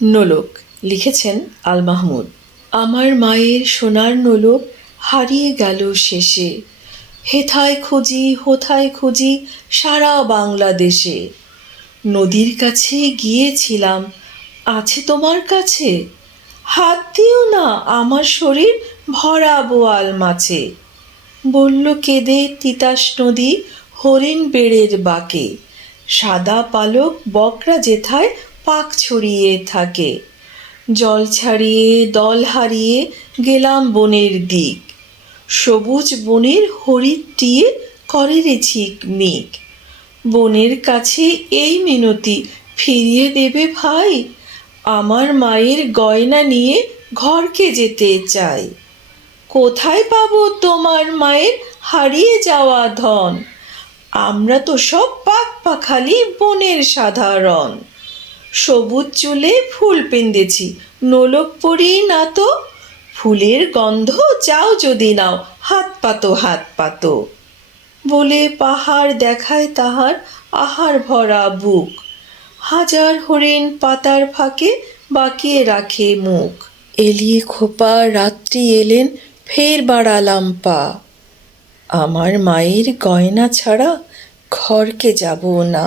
নোলক লিখেছেন আল মাহমুদ। আমার মায়ের সোনার নোলক হারিয়ে গেল শেষে, হেথায় খুঁজি হোথায় খুঁজি সারা বাংলাদেশে। নদীর কাছে গিয়েছিলাম, আছে তোমার কাছে? হাত দিও না, আমার শরীর ভরা বোয়াল মাছে। বলল কেঁদে তিতাস নদী হরিণ বেড়ের বাঁকে, সাদা পালক বকরা যেথায় পাক ছড়িয়ে থাকে। জল ছাড়িয়ে দল হারিয়ে গেলাম বনের দিক, সবুজ বনের হরিৎ টিয়ে করে রে ঝিকমিক। বনের কাছে এই মিনতি, ফিরিয়ে দেবে ভাই, আমার মায়ের গয়না নিয়ে ঘরকে যেতে চাই। কোথায় পাবো তোমার মায়ের হারিয়ে যাওয়া ধন, আমরা তো সব পাক পাখালি বনের সাধারণ। সবুজ চুলে ফুল পেন্দেছি, নোলক পরি না তো, ফুলের গন্ধ চাও যদি নাও, হাত পাতো হাত পাতো। বলে পাহাড় দেখায় তাহার আহার ভরা বুক, হাজার হরিণ পাতার ফাঁকে বাঁকিয়ে রাখে মুখ। এলিয়ে খোপা রাত্রি এলেন, ফের বাড়ালাম পা, আমার মায়ের গয়না ছাড়া ঘরকে যাব না।